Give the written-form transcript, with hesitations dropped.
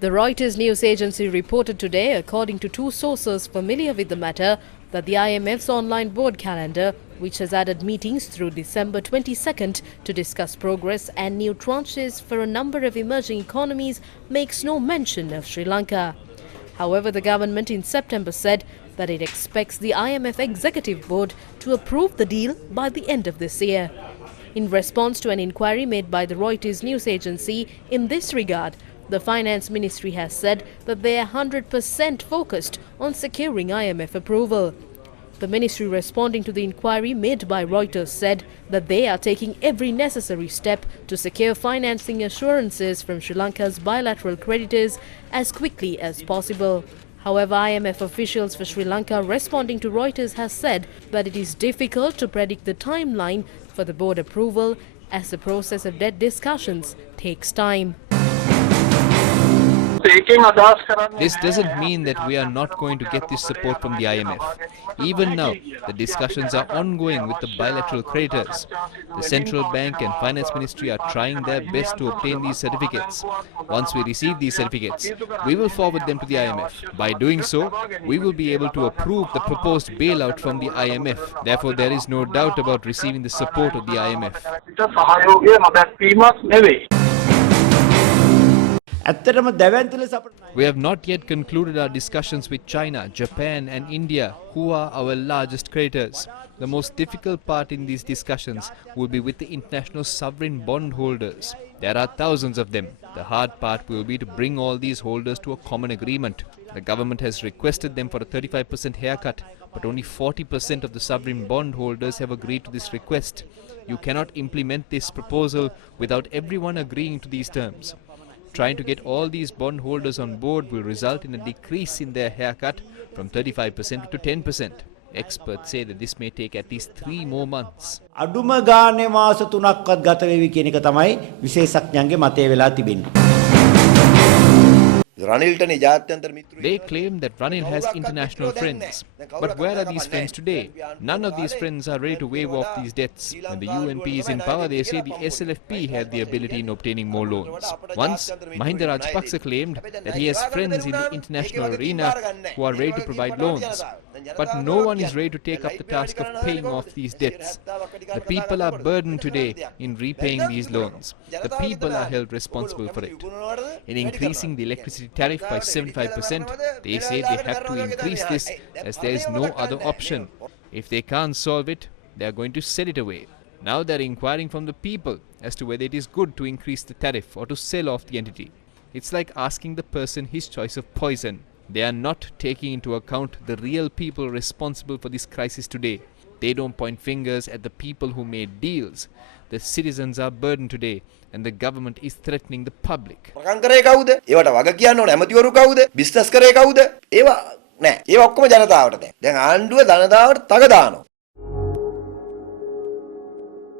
The Reuters news agency reported today, according to two sources familiar with the matter, that the IMF's online board calendar, which has added meetings through December 22nd to discuss progress and new tranches for a number of emerging economies, makes no mention of Sri Lanka. However, the government in September said that it expects the IMF Executive Board to approve the deal by the end of this year. In response to an inquiry made by the Reuters news agency in this regard, the Finance Ministry has said that they are 100% focused on securing IMF approval. The ministry, responding to the inquiry made by Reuters, said that they are taking every necessary step to secure financing assurances from Sri Lanka's bilateral creditors as quickly as possible. However, IMF officials for Sri Lanka, responding to Reuters, has said that it is difficult to predict the timeline for the board approval as the process of debt discussions takes time. This doesn't mean that we are not going to get this support from the IMF. Even now, the discussions are ongoing with the bilateral creditors. The Central Bank and Finance Ministry are trying their best to obtain these certificates. Once we receive these certificates, we will forward them to the IMF. By doing so, we will be able to approve the proposed bailout from the IMF. Therefore, there is no doubt about receiving the support of the IMF. We have not yet concluded our discussions with China, Japan and India, who are our largest creditors. The most difficult part in these discussions will be with the international sovereign bond holders. There are thousands of them. The hard part will be to bring all these holders to a common agreement. The government has requested them for a 35% haircut, but only 40% of the sovereign bond holders have agreed to this request. You cannot implement this proposal without everyone agreeing to these terms. Trying to get all these bond holders on board will result in a decrease in their haircut from 35% to 10%. Experts say that this may take at least 3 more months. අඩුම ගානේ මාස 3ක්වත් ගත වෙවි කියන එක තමයි විශේෂඥයන්ගේ මතය වෙලා තිබෙන්නේ. They claim that Ranil has international friends. But where are these friends today? None of these friends are ready to waive off these debts. When the UNP is in power, they say the SLFP had the ability in obtaining more loans. Once, Mahinda Rajapaksa claimed that he has friends in the international arena who are ready to provide loans. But no one is ready to take up the task of paying off these debts. The people are burdened today in repaying these loans. The people are held responsible for it. In increasing the electricity tariff by 75%, they say they have to increase this as there is no other option. If they can't solve it, they are going to sell it away. Now they are inquiring from the people as to whether it is good to increase the tariff or to sell off the entity. It's like asking the person his choice of poison. They are not taking into account the real people responsible for this crisis today. They don't point fingers at the people who made deals. The citizens are burdened today and the government is threatening the public. Business කරේ කවුද? ඒවා නෑ. ඒවා ඔක්කොම ජනතාවට දැන් ආණ්ඩුව ජනතාවට තග දානවා.